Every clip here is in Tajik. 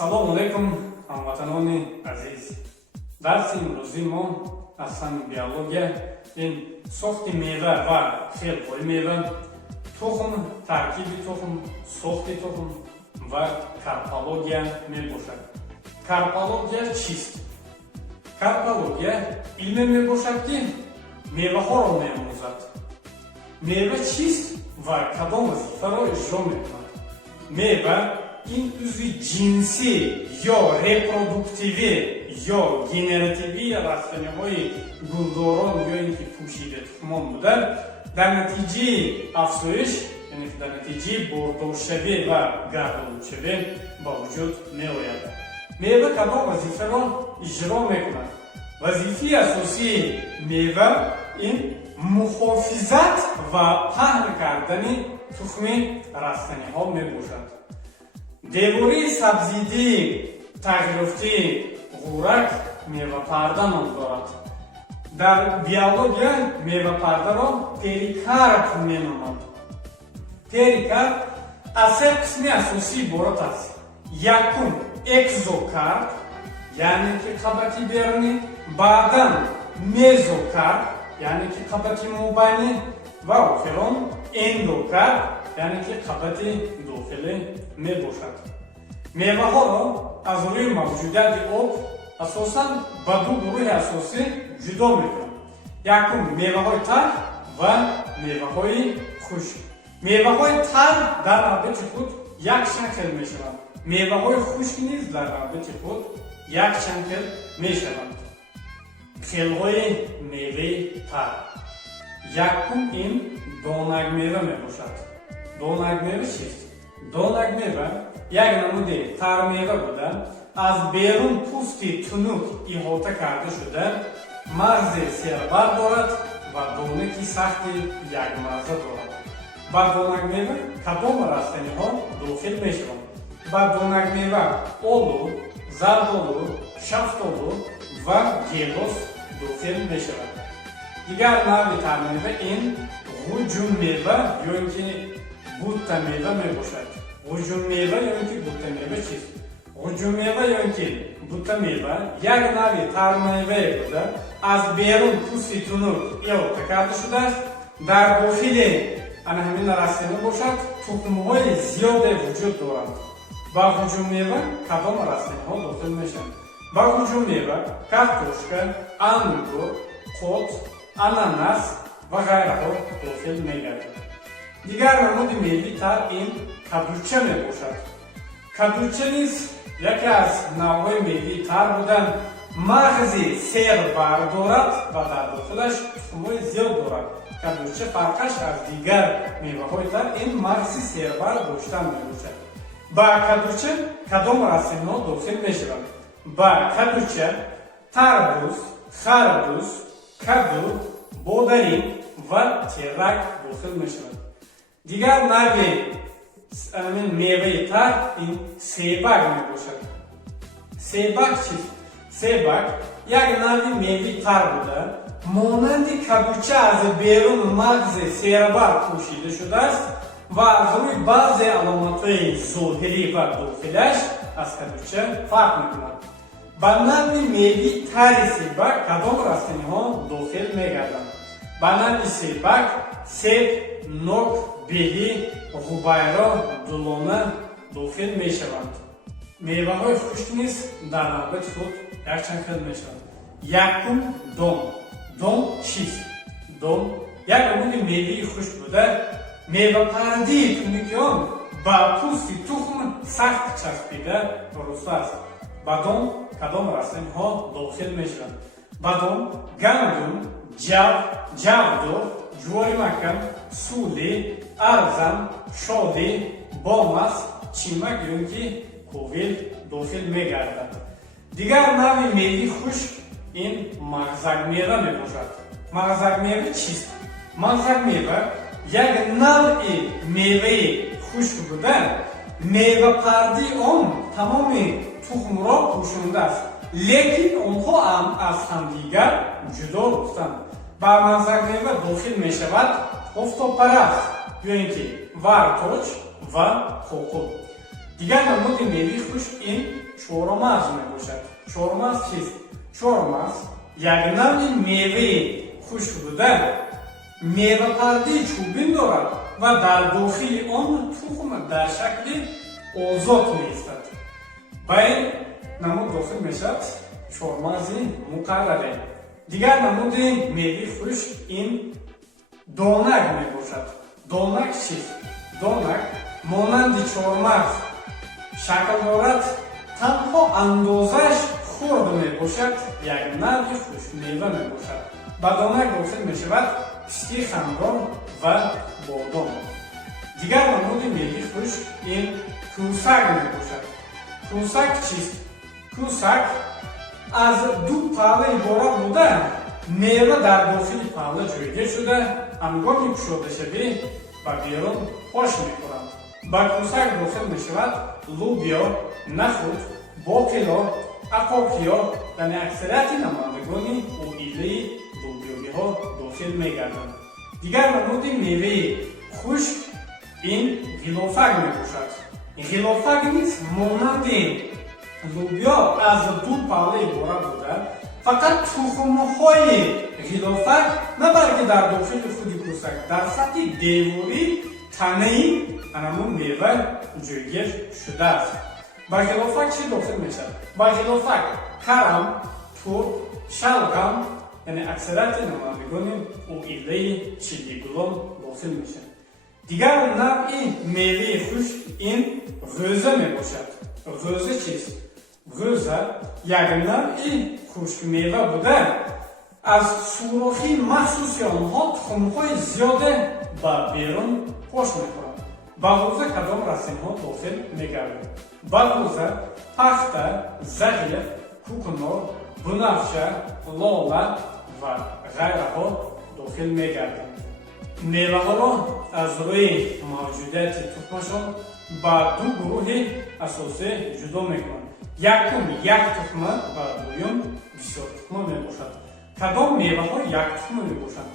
салому алейкум, ҳамватанони азиз. Дарси имрӯзи мо аз фанни биология ин сохти мева ва хелҳои мева, тухм, таркиби тухм, сохти тухм ва карпология мебошад. Карпология чист? Карпология илме мебошад, ки меваҳоро меомӯзад. Мева чист ва кадом вазифаро иҷро мекунад? Мева ин узви ҷинсӣ ё репродуктивӣ ё генеративии растаниҳои гулдорон ё ин ки пӯшида тухмон буда, дар натиҷаи афзоиш, яъне ки дар натиҷаи бордоршавӣ ва гардоншавӣ ба вуҷуд меояд. Мева кадом вазифаро иҷро мекунад? Вазифаи асосии мева ин мухофизат ва паҳн кардани тухми растаниҳо мебошад. Девории сабзидии тағйирофтаи ғӯрак мевапарда ном дорад. Дар биология мевапардаро перикарп меномад. Перикарп аз се қисми асосӣ иборат аст. Якум экзокарп, яъне ки қабати берунӣ, баъдан мезокарп, яъне ки қабати мобайнӣ ва охирон эндокарп, яъне ки қабати дохилӣ мебошад. Меваҳоро аз рӯи мавҷудияти об асосан ба ду гурӯҳи асосӣ ҷудо мекунад. Якум меваҳои тар ва меваҳои хушк. Меваҳои тар дар навбати худ якчанд хел мешаванд. Меваҳои хушк низ дар навбати худ якчанд хел мешаванд. Хелҳои меваи тар. Якум ин донакмева мебошад. Донакмева чист? Донакмева як намуди тармева буда, аз берун пӯсти тунук иҳота карда шуда, мағзи сербар дорад ва донаки сахти якмарза дорад. Ба донакмева кадом растаниҳо дохил мешаванд? Ба донакмева олу, зардолу, шафтолу ва гелос дохил мешавад. Дигар навъи тармева ин ғуҷуммева ё ин ки буттамева мебошад. Ғуҷуммева ё ин ки буттамева чист? Ғуҷуммева ё ин ки буттамева як навъи тармевае буда, аз берун пӯсти тунук иҳота карда шудааст, дар дохили ана ҳамин растина бошад, тухмҳои зиёде вуҷуд доранд. Ба ғуҷуммева кадом растинаҳо дохил мешаванд? Ба ғуҷуммева картошка, ангур, қот, ананас ва ғайраҳо дохил мегардад. Дигар намуди меваи тар ин кадуча мебошад. Кадуча низ яке аз навъҳои меваи тар буда, мағзи сербар дорад ва дар дохилаш тухмҳои зиёд дорад. Кадуча фарқаш аз дигар меваҳои тар ин мағзи сербар доштан мебошад. Ба кадуча кадом растинаҳо дохил мешаванд? Ба кадуча тарбуз, харбуз, каду, бодарик ва терак дохил мешаванд. Дигар навъи меваи тар ин себак мебошад. Себак чист? Себак як навъи меваи тар буда, монанди кадуча аз берун мағзи сербар пӯшида шудааст ва аз рӯи баъзе аломатҳои зоҳирӣ ва дохилаш аз кадуча фарқ мекунад. Ба навъи меваи тари себак кадом растаниҳо дохил мегарданд? Ба навъи себак себ, нок, беҳӣ, ғубайро, дулона дохил мешаванд. Меваҳои хушк низ дар навбати худ якчанд хел мешаванд. Якум дом. Дом чист? Дом як намуди меваи хушк буда, мевапардии тунуки он ба пӯсти тухм сахт часпида рустааст. Ба дом кадом растаниҳо дохил мешаванд? Ба дом гандум, ҷав, ҷавдор, ҷуворимакка, сули, арзан, шодӣ, бомас, чимак ё ин ки ковил дохил мегардад. Дигар навъи меваи хушк ин мағзакмева мебошад. Мағзакмева чист? Мағзакмева як навъи меваи хушк буда, мевапардии он тамоми тухмро пӯшондааст, лекин онҳо ҳам аз ҳамдигар ҷудо рӯстанд. Ба мағзакмева дохил мешавад офтобпараст ё ин ки варточ ва қоқул. Дигар намуди меваи хушк ин чормаз мебошад. Чормаз чист? Чормаз як навъи меваи хушк буда мевапардаи чӯбин дорад ва дар дохили он тухм дар шакли озод меистад. Ба ин намуд дохил мешавад чормази муқарраре. Дигар намуди меваи хушк ин донак мебошад. Донак чист? Донак монанди чормаз шакл дорад, танҳо андозааш хурд мебошад, як навъи хушкмева мебошад. Ба донак дохил мешавад писти хандон ва бодом. Дигар намуди меваи хушк ин кӯсак мебошад. Кӯсак чист? Кӯсак аз ду палла иборат буда мева дар дохили палла ҷойгир шуда ҳангоми кушодашавӣ ба берун хош мекунад. Ба кӯсак дохил мешавад лубё, нахут, боқило, ақоқиё, яъне аксарияти намояндагони оилаи лубёиҳо дохил мегарданд. Дигар намуди меваи хушк ин ғилофак мебошад. ғилофак низ монанди лубё аз ду палла иборат буда фақат тухмҳои ғилофак на балки дар дохили худи кӯсак дар сатҳи деворӣ танаи анамун мева ҷойгир шудааст. Ба ғилофак чӣ дохил мешавад? Ба ғилофак карам, турб, шалгам, яъне аксарияти намояндагони оилаи чилигулон дохил мешавад. Дигар навъи меваи хушк ин ғӯза мебошад. ғӯза чист? ғӯза як навъи хушкмева буда аз сурохи махсуси онҳо тухмҳои зиёда ба берун пош мекунад. ба ғӯза кадом расимҳо дохил мегардад? ба ғӯза пахта, зағиф, кӯкнор, бунафша, лола ва ғайраҳо дохил мегардад. меваҳоро аз рӯи мавҷудияти тухмашон ба ду гурӯҳи асосӣ ҷудо мекунанд. Якум як тухма ва дуюм бисёртухма мебошад. Кадом меваҳо яктухма мебошанд?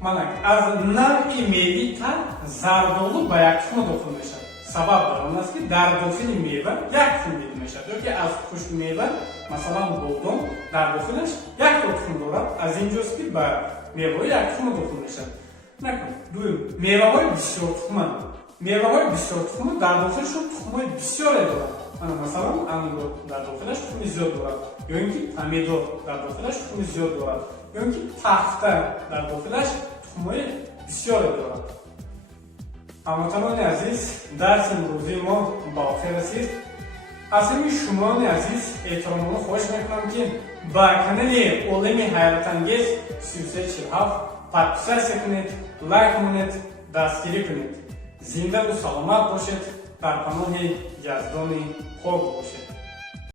Манак аз навъи меваи тар зардолу ба яктухма дохил мешавад. Сабаб дар он аст ки дар дохили мева як тухм дида мешавад. Ёки аз хушкмева масалан бодом дар дохилаш якто тухм дорад, аз ин ҷост ки ба меваҳои яктухма дохил мешавад. дуюм меваҳои бисёртухма. меваҳои бисёртухма дар дохилшон тухмҳои бисёре дорад. Масалан ангур дар дохилаш тухми зиёд дорад, ё ин ки помидор дар дохилаш тухми зиёд дорад, ё ин ки пахта дар дохилаш тухмҳои бисёре дорад. ҳамватанони азиз, дарси имрӯзии мо ба охир расид. аз ҳамаи шумони азиз эҳтиромона хоҳиш мекунам ки ба канали олими ҳайратангез 3347 подписатсия кунед, лайк кунед, дастгирӣ кунед. зиндаву саломат бошед, дар паноҳи яздони хок бошед.